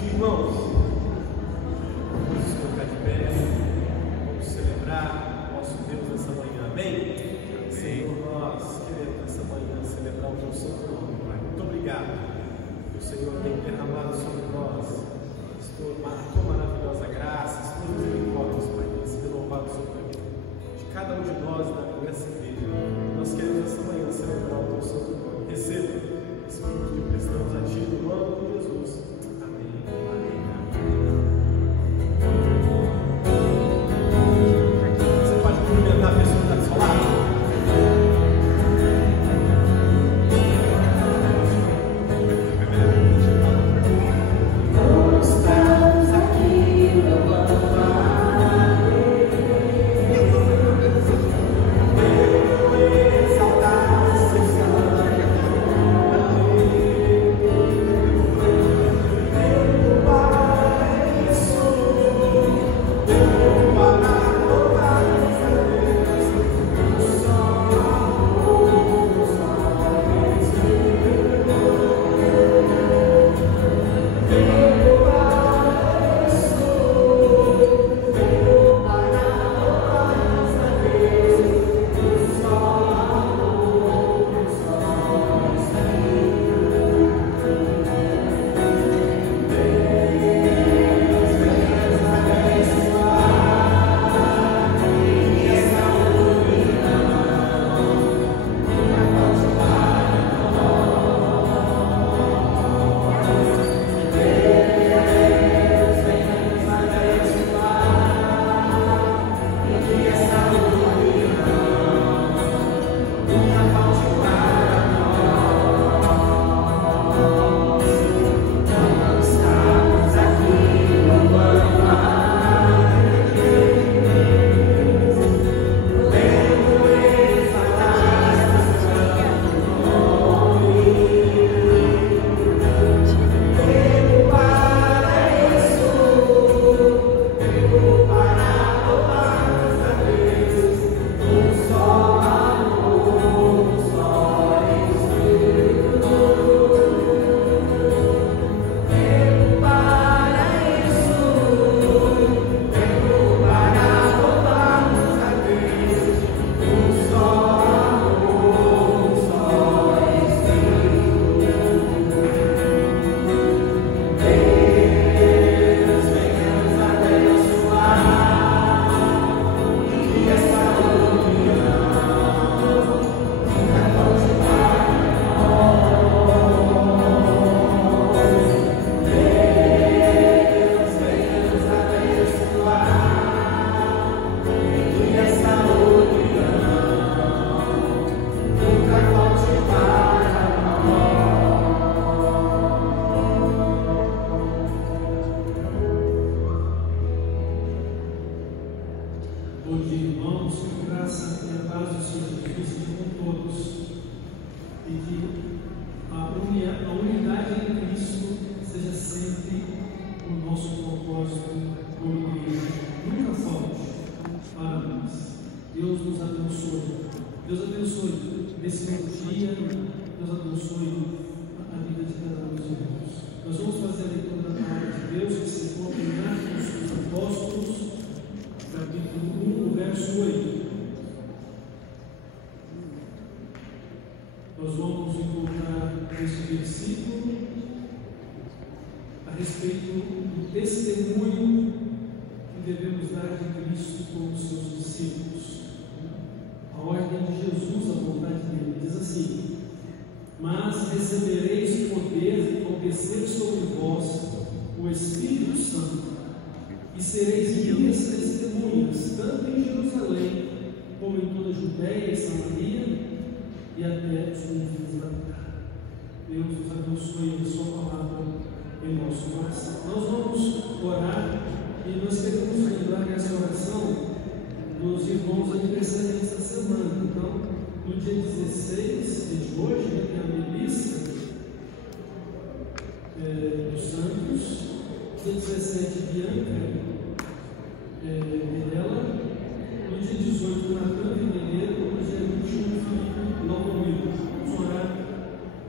Irmãos, vamos nos colocar de pé, vamos celebrar nosso Deus nessa manhã, amém? Senhor, nós queremos nessa manhã celebrar o teu santo nome, Pai. Muito obrigado, que o Senhor tem derramado sobre nós a tua maravilhosa graça, as tuas misericórdias, Pai, tem sido louvado sobre a vida de cada um de nós nessa igreja. Nós queremos nessa manhã celebrar o teu santo nome. Receba esse culto que prestamos a ti no nome de Jesus. Você pode cumprimentar a pessoa que está do seu lado? Estamos aqui louvando a Deus, exaltar seu sangue.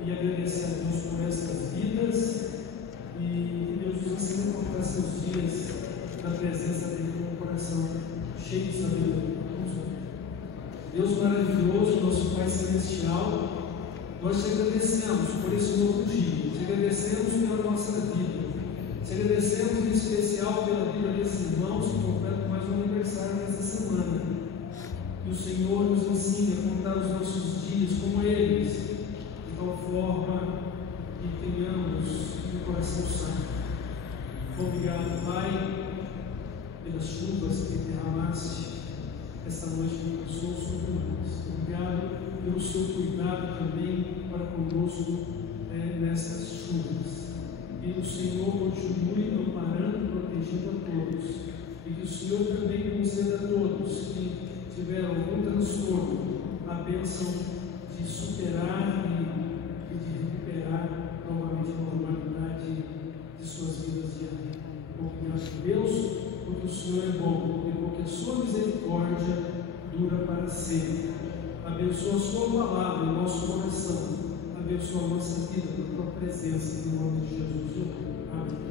E agradecer a Deus por essas vidas e que Deus nos Obrigado, Pai, pelas chuvas que derramaste esta noite no sol sobre nós. Obrigado pelo seu cuidado também para conosco nessas chuvas. E o Senhor continue amparando e protegendo a todos. E que o Senhor também conceda a todos que tiveram algum transtorno a bênção de superar e de recuperar novamente a normalidade de suas vidas diárias. Obrigado, Deus, porque o Senhor é bom e porque a sua misericórdia dura para sempre. Abençoa a sua palavra em nosso coração. Abençoa a nossa vida com a tua presença, em nome de Jesus. Amém.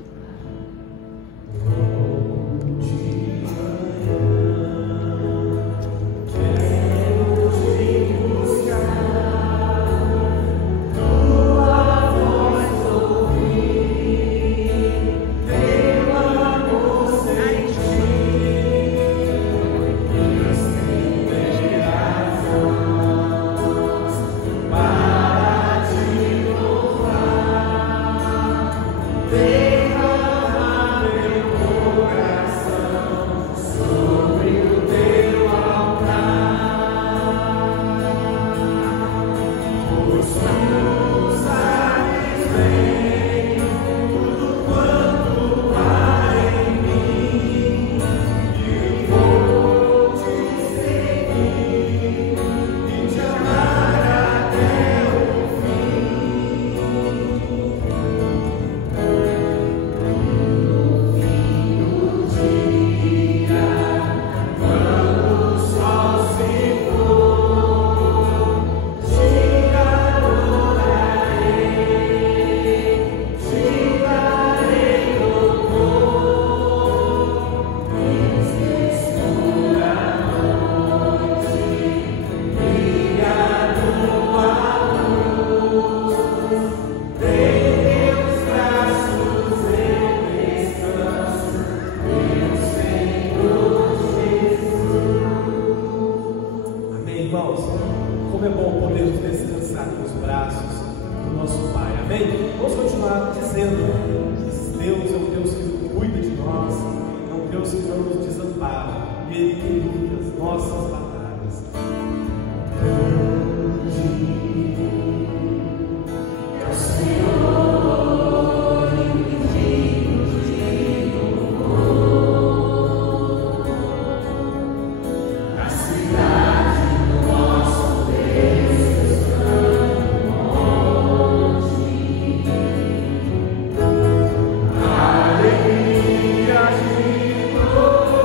Alegria de toda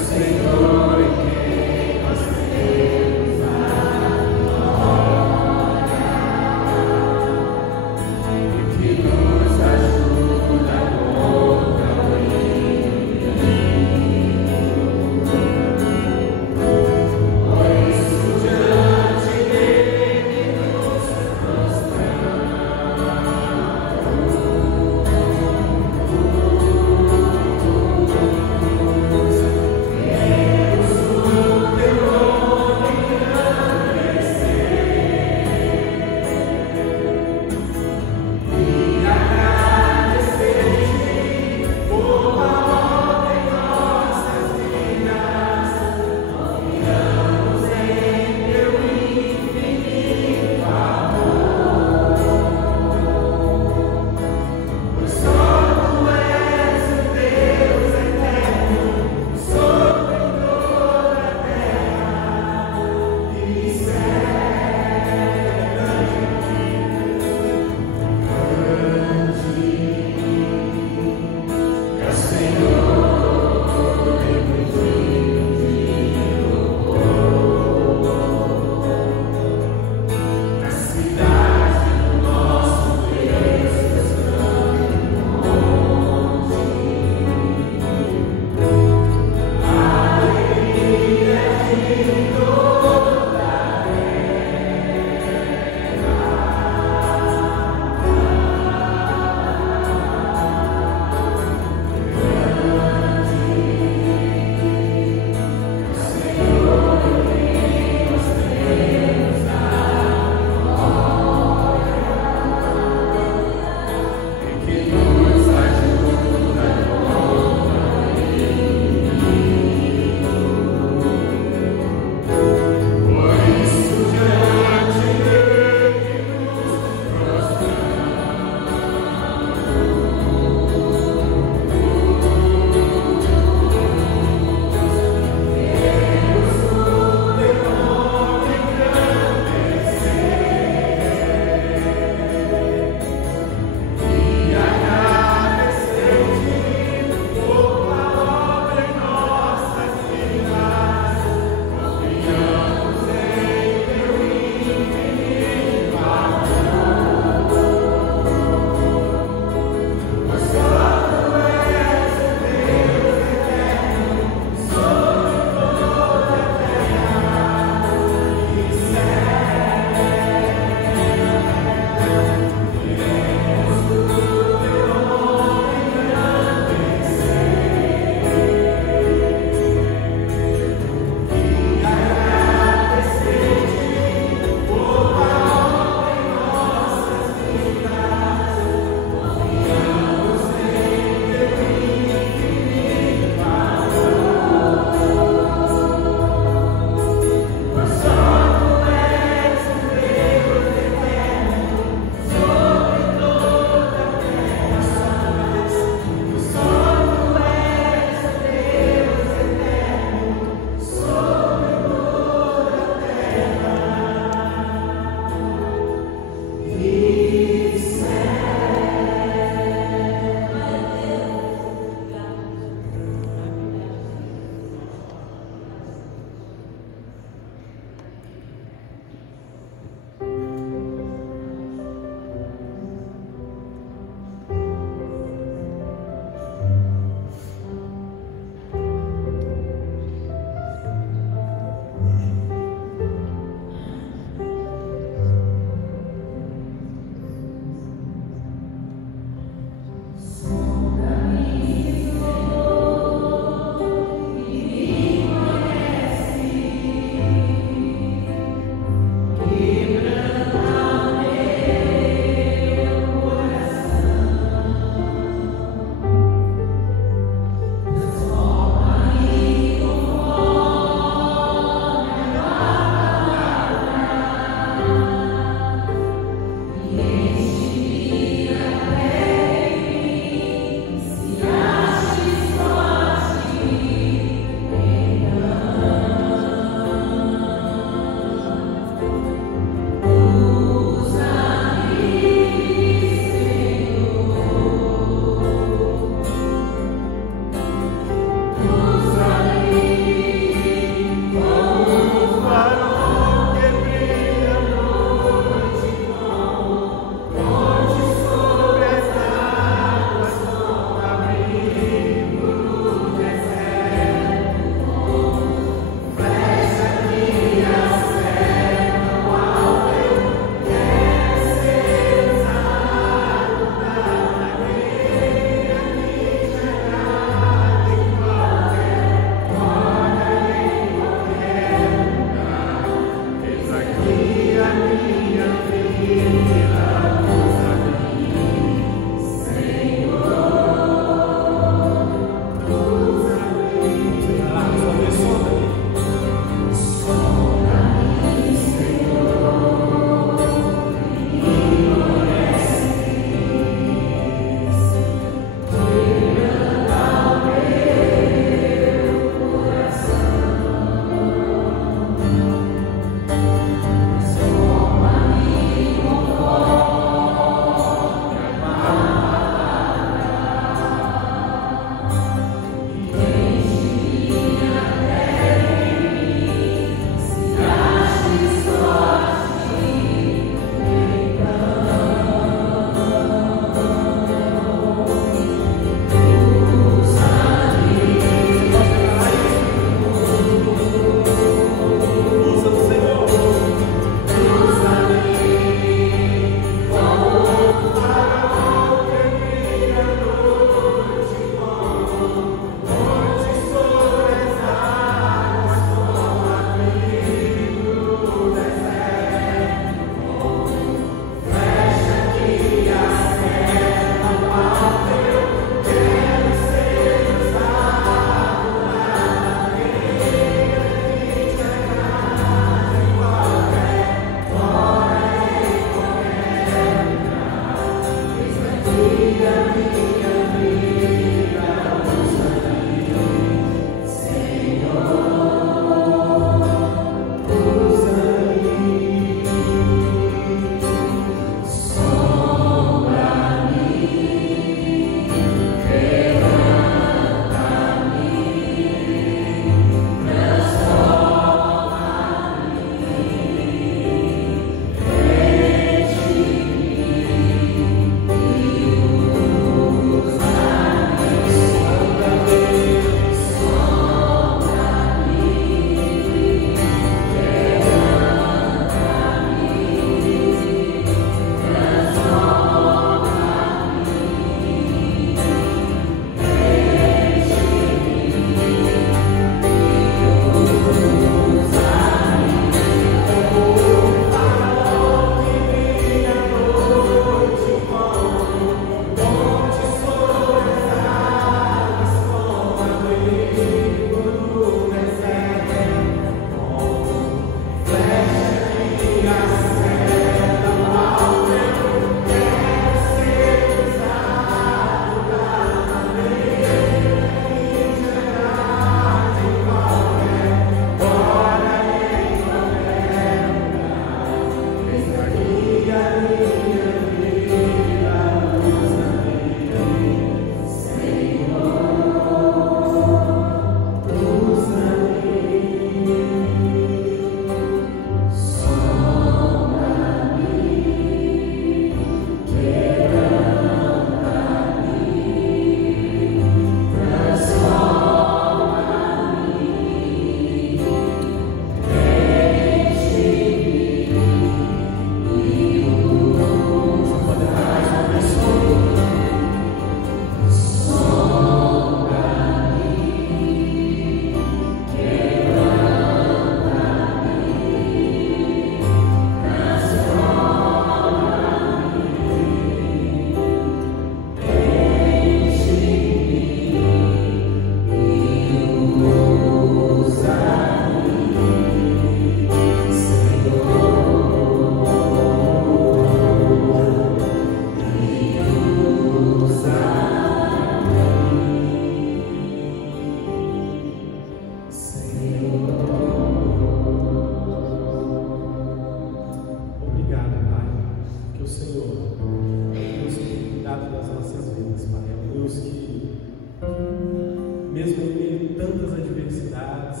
mesmo em meio a tantas adversidades,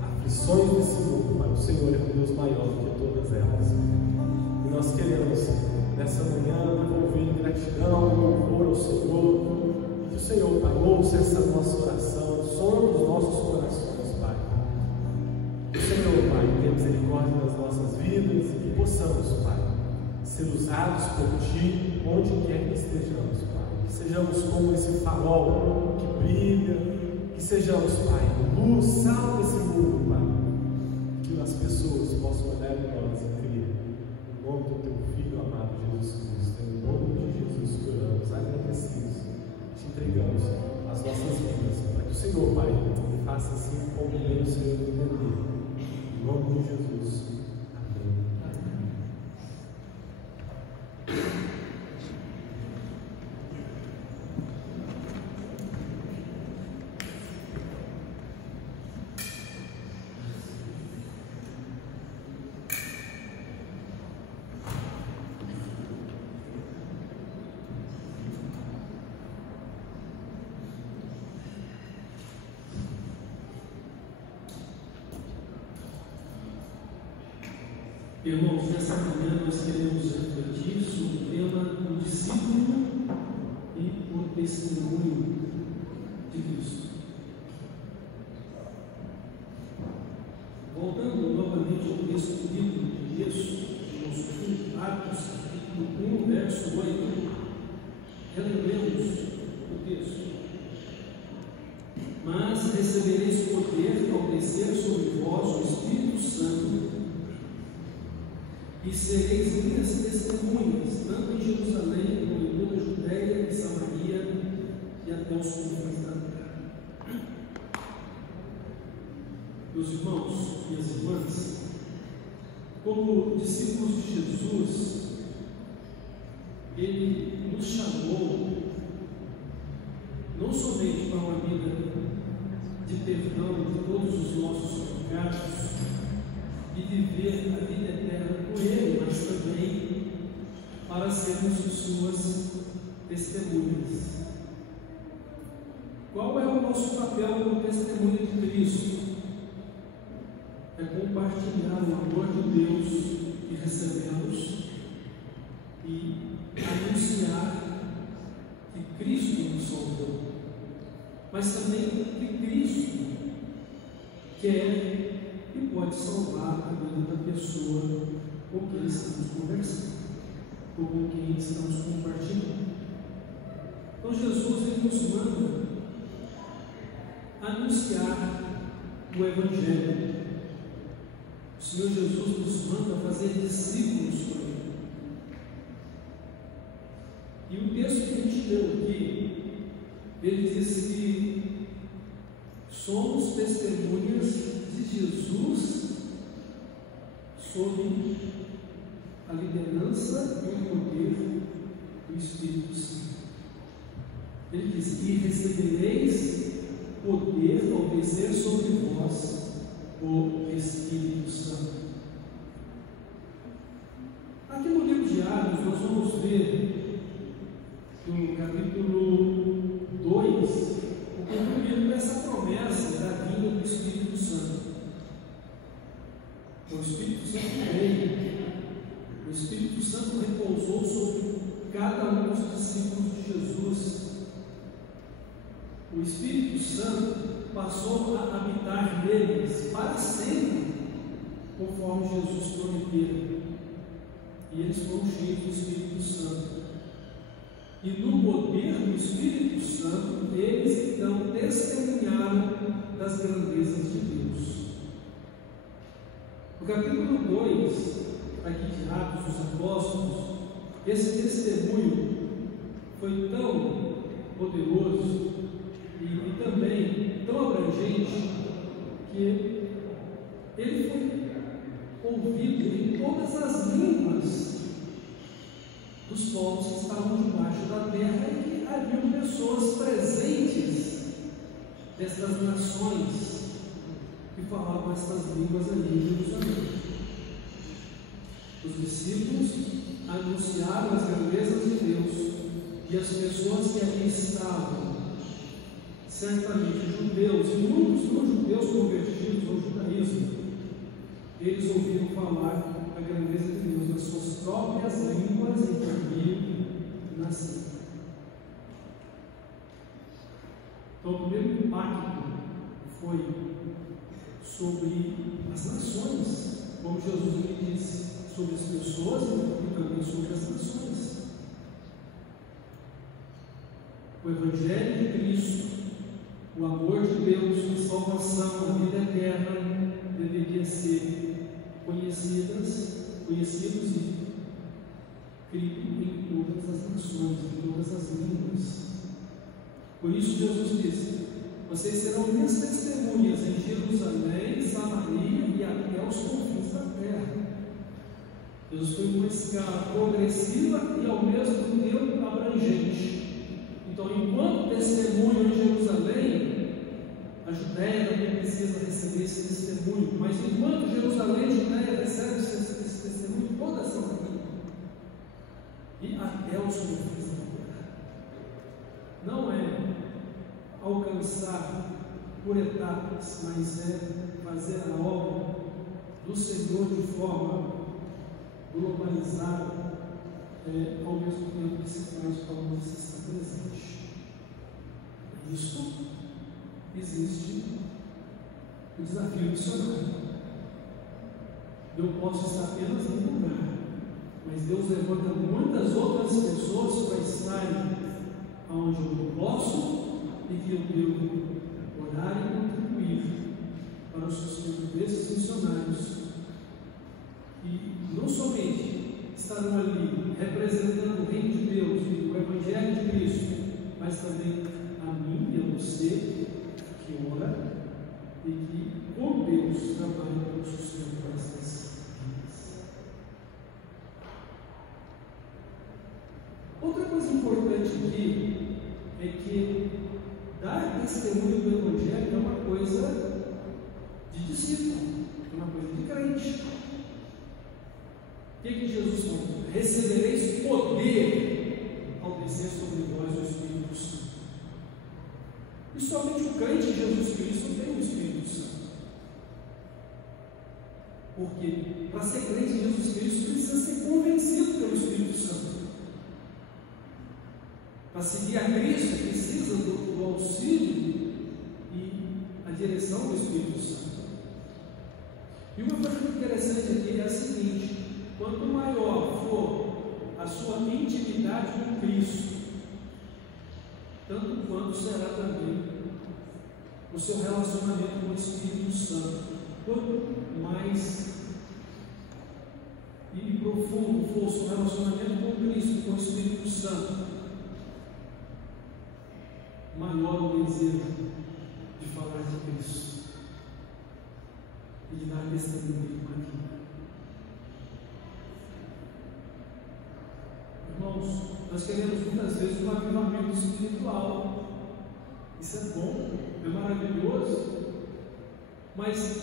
aflições desse mundo, Pai, o Senhor é um Deus maior do que todas elas. E nós queremos, nessa manhã, devolver em gratidão, louvor ao Senhor, que o Senhor, Pai, ouça essa nossa oração, sonhe os nossos corações, Pai. Que o Senhor, Pai, tenha misericórdia das nossas vidas e que possamos, Pai, ser usados por Ti, onde quer que estejamos, Pai. Que sejamos como esse farol que brilha, que sejamos, Pai, luz, sal desse mundo, Pai. Que as pessoas possam olhar em nós e crer. Em nome do Teu Filho amado Jesus Cristo, em nome de Jesus que oramos, agradecidos, te entregamos as nossas vidas, para que o Senhor, Pai, faça assim como bem o Senhor entender. Em nome de Jesus. Amém. Irmãos, nessa manhã nós queremos refletir sobre o tema do discípulo e o testemunho de Cristo. Voltando novamente ao texto bíblico de nosso estudo, Atos, capítulo 1, verso 8, relembremos o texto. Mas recebereis poder ao descer sobre vós o Espírito Santo, e sereis minhas testemunhas, tanto em Jerusalém como em toda a Judéia e Samaria e até os confins da terra. Meus irmãos e as irmãs, como discípulos de Jesus, Ele nos chamou não somente para uma vida de perdão de todos os nossos pecados, e viver a vida eterna com Ele, mas também para sermos suas testemunhas. Qual é o nosso papel como testemunha de Cristo? É compartilhar o amor de Deus que recebemos e anunciar que Cristo nos salvou, mas também que Cristo quer e pode salvar a vida da pessoa com quem estamos conversando, ou com quem estamos compartilhando. Então Jesus ele nos manda anunciar o Evangelho. O Senhor Jesus nos manda fazer discípulos por Ele. E o texto que a gente leu aqui, ele diz que somos testemunhas de Jesus sob a liderança e o poder do Espírito Santo. Ele diz: e recebereis poder ao descer sobre vós o Espírito Santo. Aqui no livro de Atos nós vamos ver no capítulo 2 o cumprimento dessa promessa da vinda do Espírito Santo. O Espírito Santo veio, o Espírito Santo repousou sobre cada um dos discípulos de Jesus. O Espírito Santo passou a habitar neles para sempre, conforme Jesus prometeu. E eles foram cheios do Espírito Santo. E no poder do Espírito Santo, eles então testemunharam das grandezas de Deus. No capítulo 2, aqui de Atos dos Apóstolos, esse testemunho foi tão poderoso e também tão abrangente que ele foi ouvido em todas as línguas dos povos que estavam debaixo da terra, e que haviam pessoas presentes destas nações que falavam estas línguas ali em Jerusalém. Os discípulos anunciaram as grandezas de Deus, e as pessoas que ali estavam certamente judeus e muitos não-judeus convertidos ao judaísmo, eles ouviram falar da grandeza de Deus nas suas próprias línguas em que haviam nascido. Então, o primeiro impacto foi sobre as nações, como Jesus lhe disse, sobre as pessoas e também sobre as nações. O Evangelho de Cristo, o amor de Deus, a salvação, a vida eterna, deveria ser conhecidos e crido em todas as nações, em todas as línguas. Por isso Jesus disse: vocês serão minhas testemunhas em Jerusalém, Samaria e até os confins da terra. Jesus foi uma escala progressiva e ao mesmo tempo abrangente. Então, enquanto testemunho em Jerusalém, a Judéia também precisa receber esse testemunho, mas enquanto Jerusalém e Judéia recebem esse testemunho, toda a Samaria e até os confins da terra. Não é alcançar por etapas, mas é fazer a obra do Senhor de forma globalizada, ao mesmo tempo que se faz como se está presente. Isso existe o desafio missionário. Eu posso estar apenas em um lugar, mas Deus levanta muitas outras pessoas para estarem onde eu não posso e que eu devo orar e contribuir para o sustento desses missionários, e não somente estarão ali representando o reino de Deus e o Evangelho de Cristo, mas também a mim e a você que ora e que com Deus trabalha para o sustento dessas vidas. Outra coisa importante aqui é que dar testemunho do Evangelho é uma coisa de discípulo, é uma coisa de crente. O que Jesus falou? Recebereis poder ao descer sobre vós o Espírito Santo. E somente o crente de Jesus Cristo tem o Espírito Santo. Porque para ser crente em Jesus Cristo precisa ser convencido pelo Espírito Santo. Para seguir a Cristo precisa do auxílio e a direção do Espírito Santo. E uma coisa interessante aqui é a seguinte: quanto maior for a sua intimidade com Cristo, tanto quanto será também o seu relacionamento com o Espírito Santo. Quanto mais e profundo for o seu relacionamento com Cristo, com o Espírito Santo, maior o desejo de falar de Cristo e de dar testemunho aqui. Irmãos, nós queremos muitas vezes um avivamento espiritual. Isso é bom, é maravilhoso, mas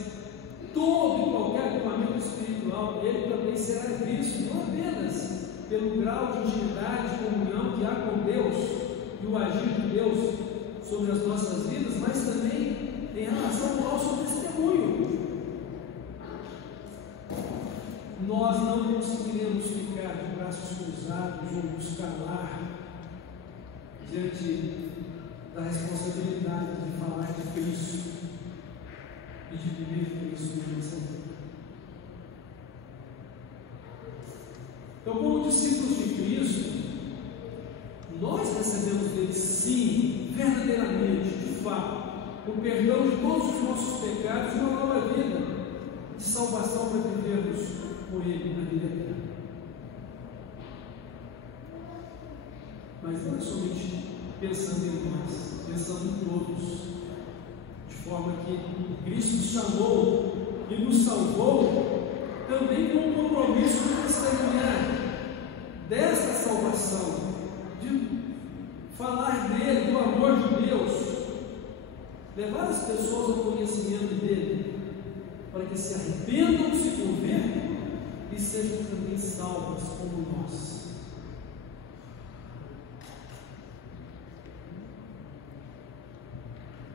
todo e qualquer avivamento espiritual, ele também será visto não apenas pelo grau de intimidade e comunhão que há com Deus e o agir de Deus sobre as nossas vidas, mas também em relação ao nosso testemunho. Nós não conseguiremos ficar de braços cruzados ou nos calar diante da responsabilidade de falar de Cristo e de viver Cristo em nossa vida. Então, como discípulos de Cristo, nós recebemos dele, sim, verdadeiramente, de fato, o perdão de todos os nossos pecados e uma nova vida de salvação para vivermos por ele na vida eterna. Mas não é somente pensando em nós, pensando em todos, de forma que Cristo nos chamou e nos salvou também com o compromisso de testemunhar dessa salvação, de falar dele, do amor de Deus, levar as pessoas ao conhecimento dele, para que se arrependam, se convertam e sejam também salvas como nós.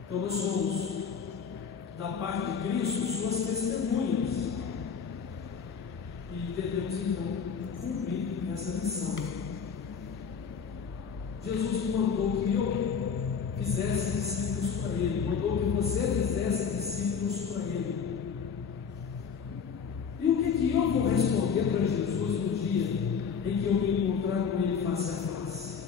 Então nós somos, da parte de Cristo, suas testemunhas. E devemos então cumprir essa missão. Jesus me mandou que eu fizesse discípulos para Ele, mandou que você fizesse discípulos para Ele. E o que eu vou responder para Jesus no dia em que eu me encontrar com Ele face a face?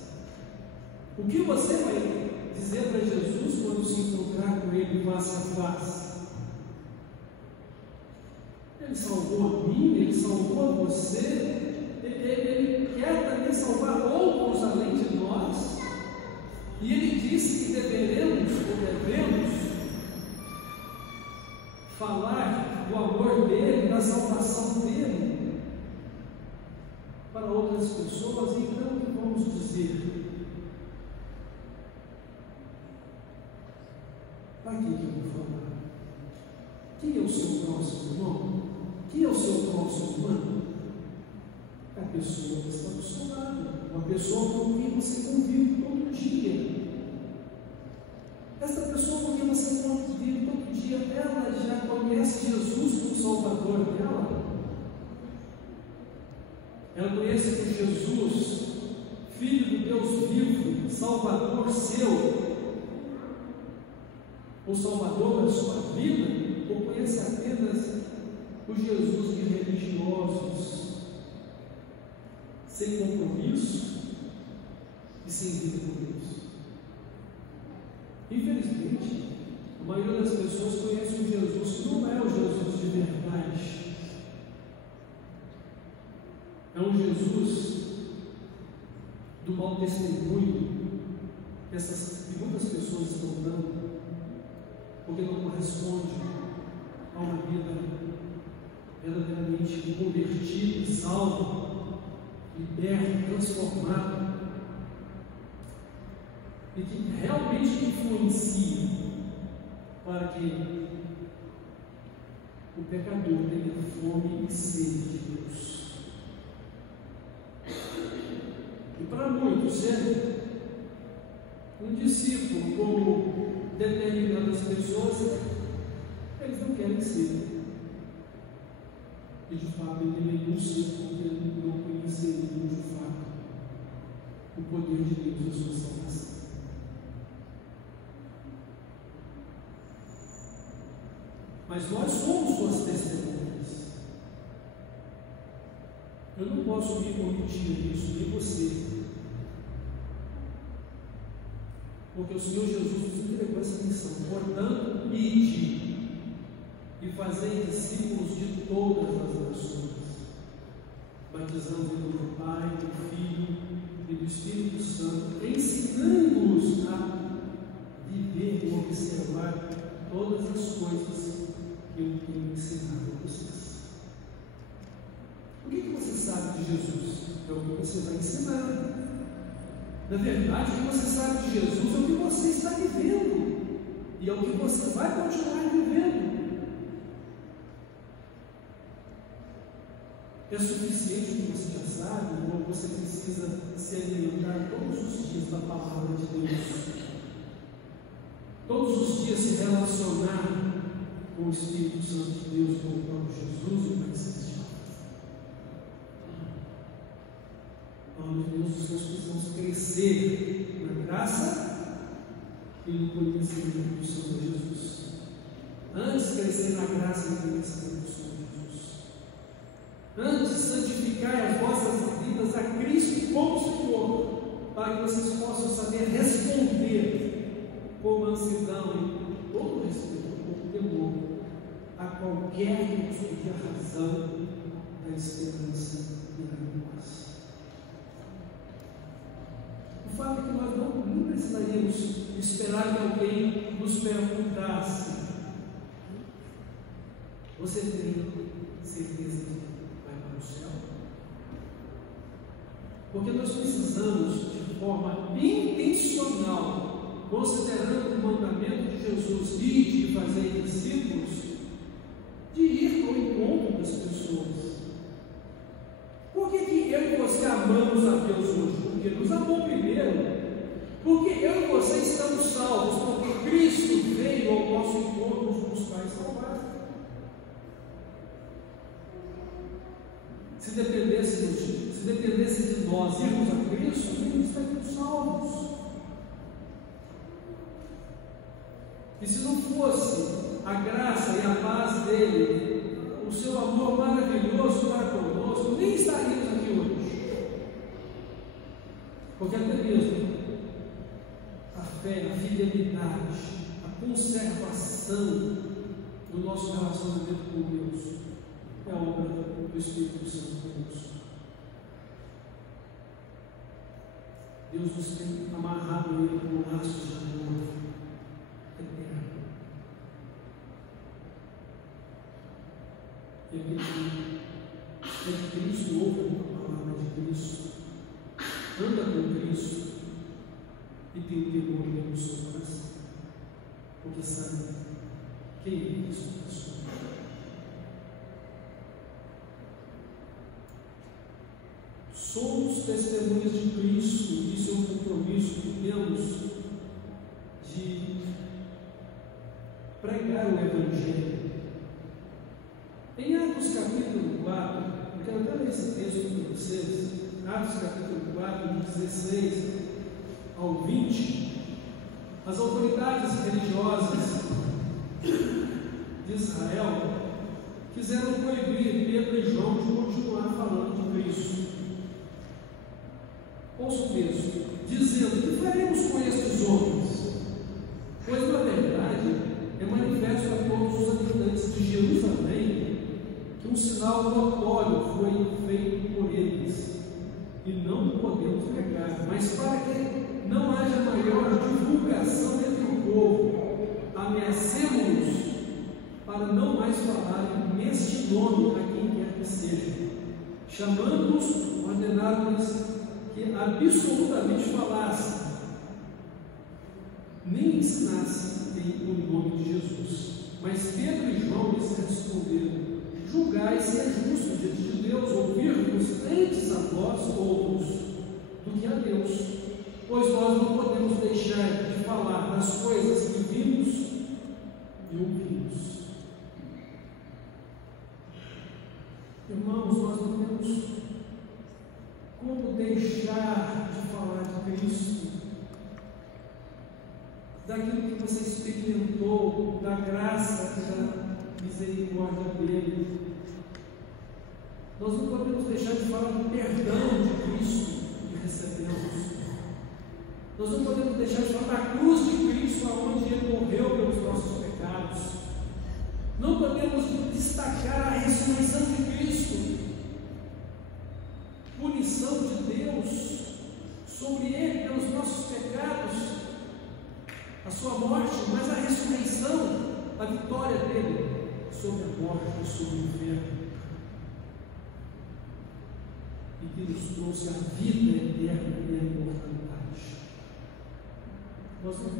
O que você vai dizer para Jesus quando se encontrar com Ele face a face? Ele salvou a mim, Ele salvou a você, Ele quer também salvar outros além de nós, e Ele disse que devemos falar do amor dEle, da salvação dEle para outras pessoas. Então o que vamos dizer? Para que eu vou falar? Quem é o seu próximo irmão? Quem é o seu próximo irmão? É a pessoa que está do seu lado, uma pessoa com quem você convive todo dia. Esta pessoa com quem você convive todo dia, ela já conhece Jesus como Salvador dela? Ela conhece que Jesus, Filho do Deus vivo, Salvador seu, o Salvador da sua vida, ou conhece apenas o Jesus de religiosos, sem compromisso e sem vida com Deus? Infelizmente, a maioria das pessoas conhece um Jesus que não é o Jesus de verdade. É um Jesus do mau testemunho que muitas pessoas estão dando, porque não corresponde a uma vida verdadeiramente convertida, salva, liberta, transformada, e que realmente influencia para que o pecador tenha fome e sede de Deus. E para muitos, ser um discípulo, como determinadas pessoas, eles não querem ser. E de fato ele deveriam ser, porque não conheceriam de fato o poder de Deus na sua salvação. Mas nós somos suas testemunhas. Eu não posso me omitir isso, nem você. Porque o Senhor Jesus nos entregou essa missão. Portanto, ide e fazei discípulos de todas as nações, batizando em nome do Pai, do Filho e do Espírito Santo, ensinando-os a viver e observar todas as coisas que eu tenho ensinado a vocês. O que você sabe de Jesus? É o que você vai ensinar. Na verdade, o que você sabe de Jesus é o que você está vivendo, e é o que você vai continuar vivendo. É suficiente o que você já sabe, ou você precisa se alimentar todos os dias da palavra de Deus? Todos os dias se relacionar com o Espírito Santo de Deus, com o próprio Jesus e o Pai Celestial. Meus Deus, nós precisamos crescer na graça e no conhecimento do Senhor Jesus. Antes, crescer na graça e no conhecimento do Senhor Jesus. Antes, santificar as vossas vidas a Cristo como Senhor, para que vocês possam saber responder com mansidão e com todo respeito, com temor, a qualquer tipo de razão da esperança que há em nós. O fato é que nós não precisaríamos esperar que alguém nos perguntasse: você tem certeza de que vai para o céu? Porque nós precisamos, de forma intencional, considerando o mandamento de Jesus, de fazer discípulos, de ir ao encontro das pessoas. Por que eu e você amamos a Deus hoje? Porque nos amou primeiro. Porque eu e você estamos salvos, porque Cristo Se dependesse de nós irmos a Cristo, nós estaríamos salvos. E se não fosse a graça e a paz dele, o seu amor maravilhoso para conosco, nem estaríamos aqui hoje. Porque até mesmo a fé, a fidelidade, a conservação do nosso relacionamento com Deus é a obra do Espírito Santo conosco. Deus nos tem amarrado a Ele com laços de amor eterno. E aquele que é de Cristo, ouve a palavra de Cristo, anda com Cristo e tem o temor dele no seu coração, porque sabe quem é Cristo na sua vida. Somos testemunhas de Cristo, e isso é um compromisso que temos de pregar o Evangelho. Em Atos capítulo 4, eu quero até ler esse texto para vocês, Atos capítulo 4, de 16 ao 20, as autoridades religiosas de Israel quiseram proibir Pedro e João de continuar falando de Cristo. Ouça o texto, dizendo: que faremos com estes homens? Pois, na verdade, é manifesto a todos os habitantes de Jerusalém que um sinal notório foi feito por eles, e não podemos negar, mas para que não haja maior divulgação entre o povo, ameacemos-nos para não mais falarem neste nome a quem quer que seja, chamando-os, ordenaram-lhes que absolutamente falassem, nem ensinassem o nome de Jesus. Mas Pedro e João lhes responderam: julgai se é justo diante de Deus ouvirmos antes a vós outros do que a Deus, pois nós não podemos deixar de falar das coisas que vimos e ouvimos. Irmãos, nós não temos como deixar de falar de Cristo, daquilo que você experimentou, da graça e da misericórdia dele. Nós não podemos deixar de falar do perdão de Cristo que recebemos. Nós não podemos deixar de falar da cruz de Cristo, aonde ele morreu pelos nossos pecados. Não podemos destacar a ressurreição de Cristo, punição de Deus sobre ele pelos nossos pecados, a sua morte, mas a ressurreição, a vitória dele sobre a morte e sobre o inferno, e que nos trouxe a vida eterna e a imortalidade. Nós não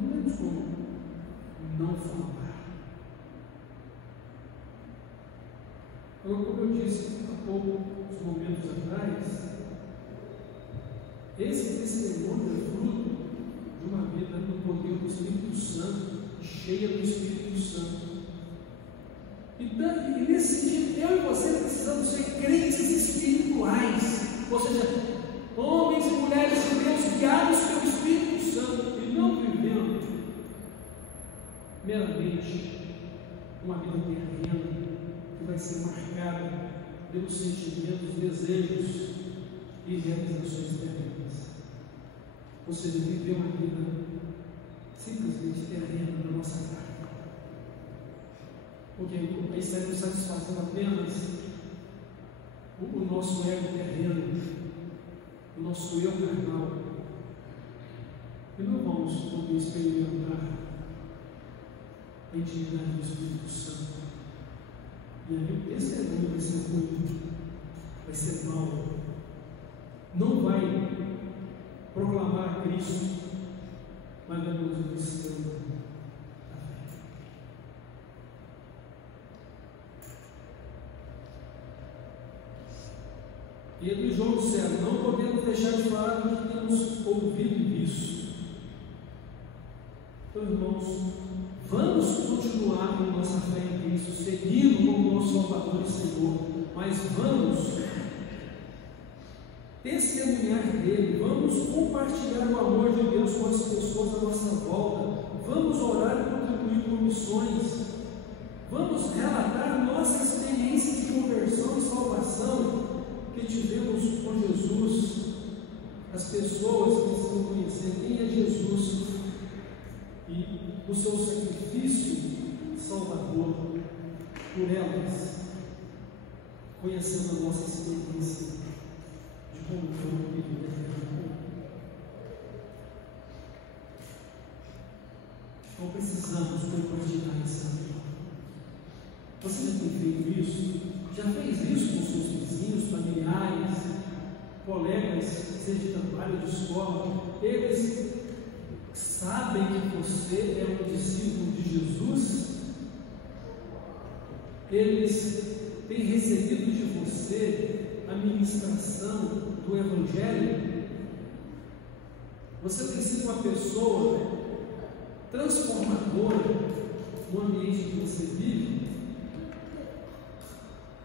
temos como não falar. Como eu disse há poucos momentos atrás, esse testemunho é fruto de uma vida no poder do Espírito Santo, cheia do Espírito Santo. E nesse sentido, eu e você precisamos ser crentes espirituais, ou seja, homens e mulheres de Deus guiados pelo Espírito Santo, e não vivendo meramente uma vida terrena, que vai ser marcada pelos sentimentos, desejos e realizações terrenas. Ou seja, viver uma vida simplesmente terrena na nossa carne. Porque aí estaremos satisfazendo apenas o nosso ego terreno, o nosso eu carnal, e não vamos poder experimentar a intimidade do Espírito Santo. E aí o testemunho vai ser ruim, vai ser mau, não vai proclamar a Cristo, mas vai nos cristão da fé. Pedro e João disseram: não podemos deixar de falar do que temos ouvido e visto. Então, irmãos, Vamos continuar com nossa fé em Cristo, seguindo como nosso Salvador e Senhor, mas vamos testemunhar dele, vamos compartilhar o amor de Deus com as pessoas à nossa volta, vamos orar e contribuir com missões, vamos relatar nossa experiência de conversão e salvação que tivemos com Jesus. As pessoas precisam conhecer quem é Jesus e o seu sacrifício salvador por elas, conhecendo a nossa experiência de como foi o período eterno. Então precisamos compartilhar esse amor. Você já tem feito isso? Já fez isso com seus vizinhos, familiares, colegas, seja de trabalho, de escola? Eles sabem que você é um discípulo de Jesus? Eles têm recebido de você a ministração do Evangelho? Você tem sido uma pessoa transformadora no ambiente que você vive?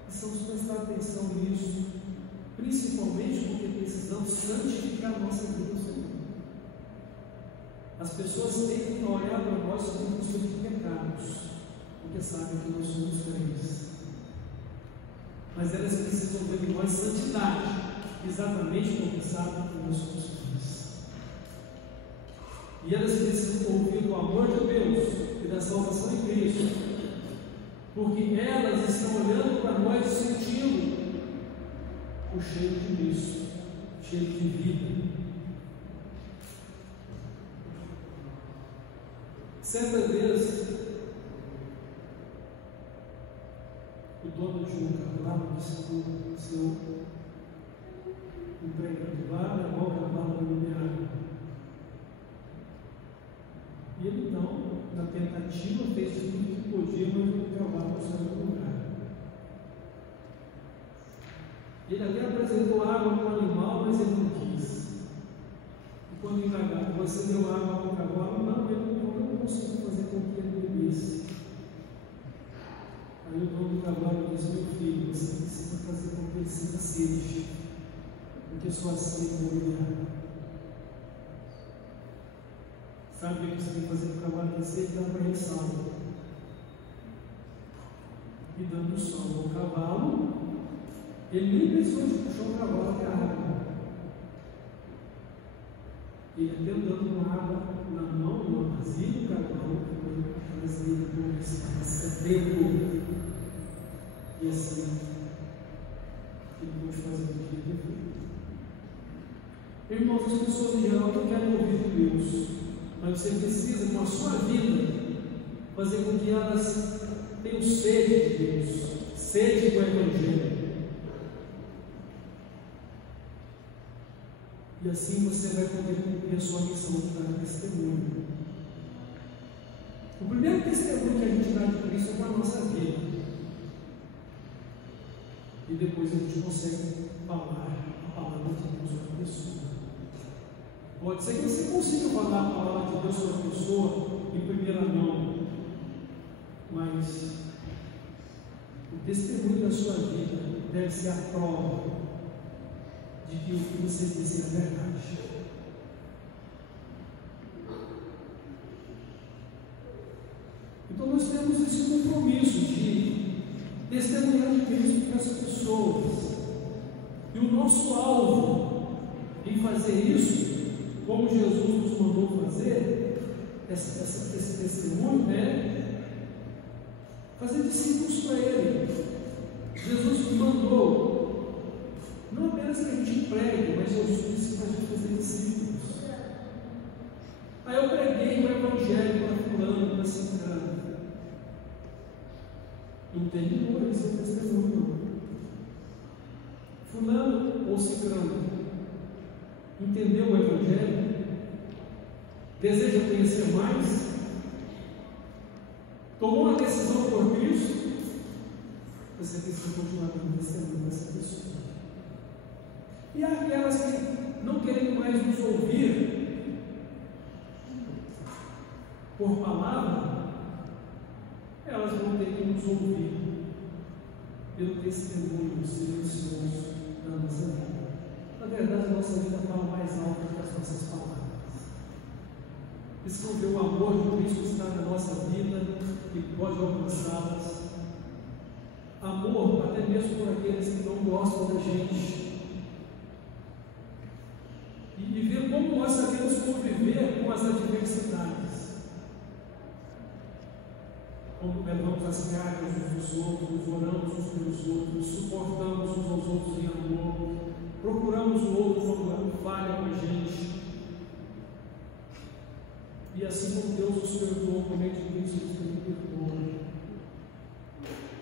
Precisamos prestar atenção nisso, principalmente porque precisamos santificar nossa vida no Senhor. As pessoas têm que olhar para nós como pessoas de pecados, porque sabem que nós somos crentes. Mas elas precisam ver em nós santidade, exatamente porque sabem que nós somos crentes. E elas precisam ouvir do amor de Deus e da salvação em Cristo, porque elas estão olhando para nós e sentindo o cheiro de Cristo, cheiro de vida. Certa vez, o dono de um cavalo disse para o seu empregado: vá levar o cavalo para beber água. E ele então, na tentativa, fez tudo o que podia, mas o cavalo não saiu do lugar. Ele até apresentou água para o animal, mas ele não quis. E quando indagado, você deu água para o cavalo? Não, ele não conseguiu fazer com que ele bebesse. Aí o dono do cavalo disse: meu filho, você precisa fazer com que ele sinta sede, porque só assim ele vai beber água. Sabe o que você tem que fazer para o cavalo ter sede? Dá para ele sal. E dando sal ao cavalo, ele nem pensou de puxar o cavalo até a água. Ele até dando uma água na mão, numa vasilha, o cavalo fazia com esse tempo. E assim, ele pode fazer o que ele fez. Irmãos, as pessoas em geral não querem ouvir de Deus, mas você precisa, com a sua vida, fazer com que elas tenham sede de Deus, sede do Evangelho. E assim você vai poder cumprir a sua missão de dar testemunho. O primeiro testemunho que a gente dá de Cristo é com a nossa vida. E depois a gente consegue falar a palavra de Deus para a pessoa. Pode ser que você consiga falar a palavra de Deus para a pessoa em primeira mão, mas o testemunho da sua vida deve ser a prova de que o que você disse é verdade. Então nós temos esse compromisso de testemunhar de Cristo para as pessoas. E o nosso alvo em fazer isso, como Jesus nos mandou fazer, esse testemunho é fazer discípulos para Ele. Jesus nos mandou não apenas que a gente pregue, mas Jesus disse para a gente fazer discípulos. Aí eu preguei o Evangelho para fulano, para ciclano. Não terminou esse testemunho. Fulano ou ciclano entendeu o Evangelho? Deseja conhecer mais? Tomou uma decisão por Cristo? Você precisa continuar dando testemunho dessa pessoa. E aquelas que não querem mais nos ouvir por palavra, elas vão ter que nos ouvir pelo testemunho silencioso da nossa vida. Na verdade, a nossa vida fala mais alto do que as nossas palavras. Precisam ver o amor de Cristo está na nossa vida e pode alcançá-las. Amor até mesmo por aqueles que não gostam da gente. E ver como nós sabemos conviver com as adversidades. Como levamos as cargas uns dos outros, oramos uns pelos outros, suportamos uns aos outros em amor, procuramos o outro quando falha com a gente. E assim como Deus nos perdoou, como é que Cristo nos perdoou.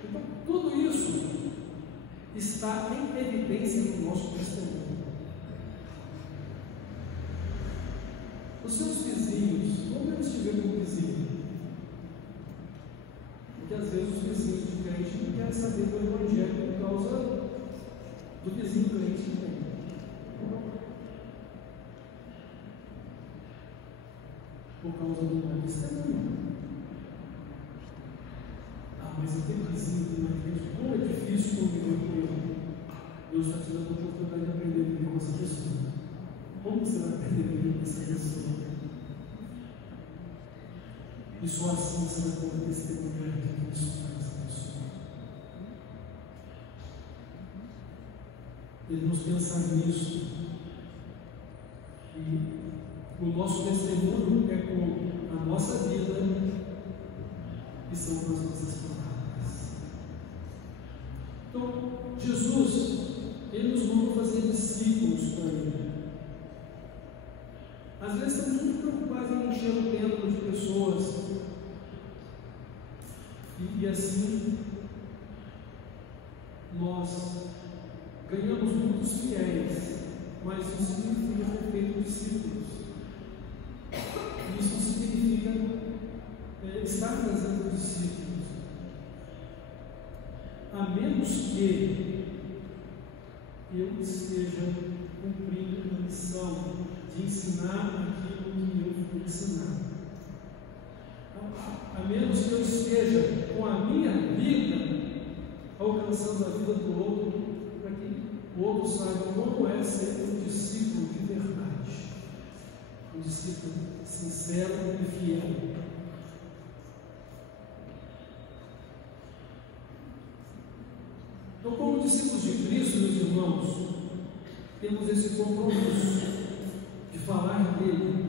Então, tudo isso está em evidência no nosso testemunho. Os seus vizinhos, como eles te veem como vizinho? Porque às vezes os vizinhos de crente não querem saber do Evangelho por causa do vizinho crente também. Por causa do meu testemunho. Mas aquele vizinho que não é crente, como é difícil conviver com ele. Deus está te dando a oportunidade de aprender a viver com essa pessoa. Como você vai aprender a viver com essa pessoa? E só assim você vai poder testemunhar de Cristo para essa pessoa. Devemos pensar nisso. E o nosso testemunho é com a nossa vida e são com as nossas palavras. Então, Jesus, Ele nos manda fazer discípulos para Ele. Às vezes estamos muito preocupados em encher o templo de pessoas. E assim, nós ganhamos muitos fiéis, mas isso significa ter feito discípulos. Isso significa estar fazendo discípulos. A menos que eu esteja cumprindo a missão de ensinar aquilo que eu fui ensinado. A menos que eu esteja com a minha vida alcançando a vida do outro, para que o outro saiba como é ser um discípulo de verdade, um discípulo sincero e fiel. Então, como discípulos de Cristo, meus irmãos, temos esse compromisso de falar dele,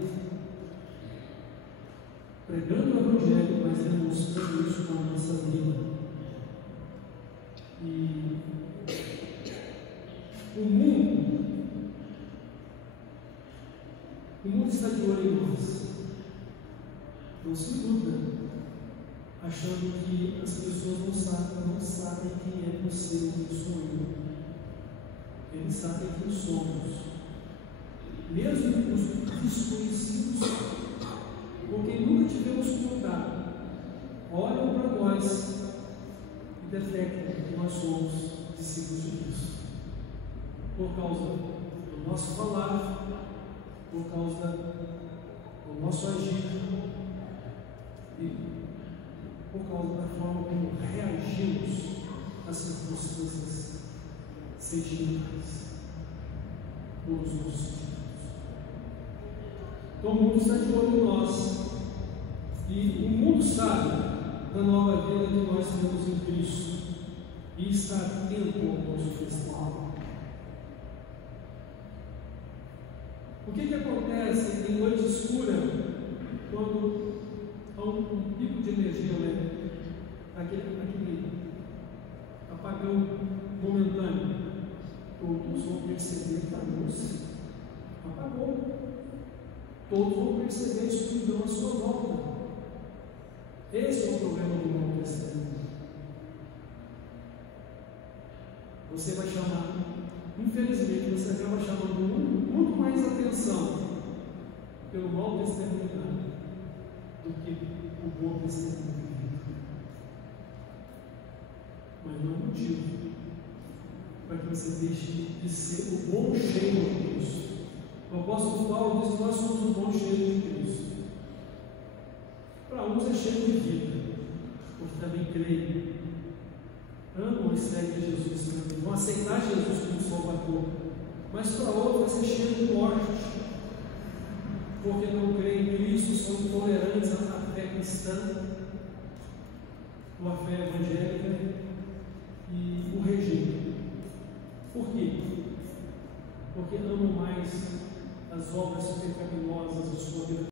pregando o Evangelho, mas demonstrando isso na nossa vida. E o mundo está de olho em nós. Não se iluda, achando que as pessoas não sabem quem é você ou quem sou eu. Eles sabem quem somos. Mesmo os desconhecidos, com quem nunca tivemos contato, olham para nós e detectam que nós somos discípulos de Cristo. Por causa do nosso falar, por causa do nosso agir e por causa da forma como reagimos às circunstâncias sentimentais, todos os sentimentos. Então o mundo está de olho em nós e o mundo sabe da nova vida que nós temos em Cristo e está atento ao nosso testemunho. O que acontece em noite escura quando há um pico de energia elétrica, aquele apagão momentâneo? Todos vão perceber que a luz apagou. Todos vão perceber a escuridão à sua volta. Esse é o problema do Novo Testamento. Você vai chamar, infelizmente, você acaba chamando muito mais atenção pelo Novo Testamento do que o Bom Testamento. Mas não é motivo para que você deixe de ser o bom cheio de Cristo. O apóstolo Paulo diz que nós somos o bom cheio de Cristo. Para uns é cheio de vida, porque também creem, amam e seguem Jesus, vão aceitar Jesus como Salvador, mas para outros vai ser cheio de morte, porque não creem em Cristo, são intolerantes à fé cristã, ou à fé evangélica, e o rejeitam. Por quê? Porque amam mais as obras pecaminosas da sua vida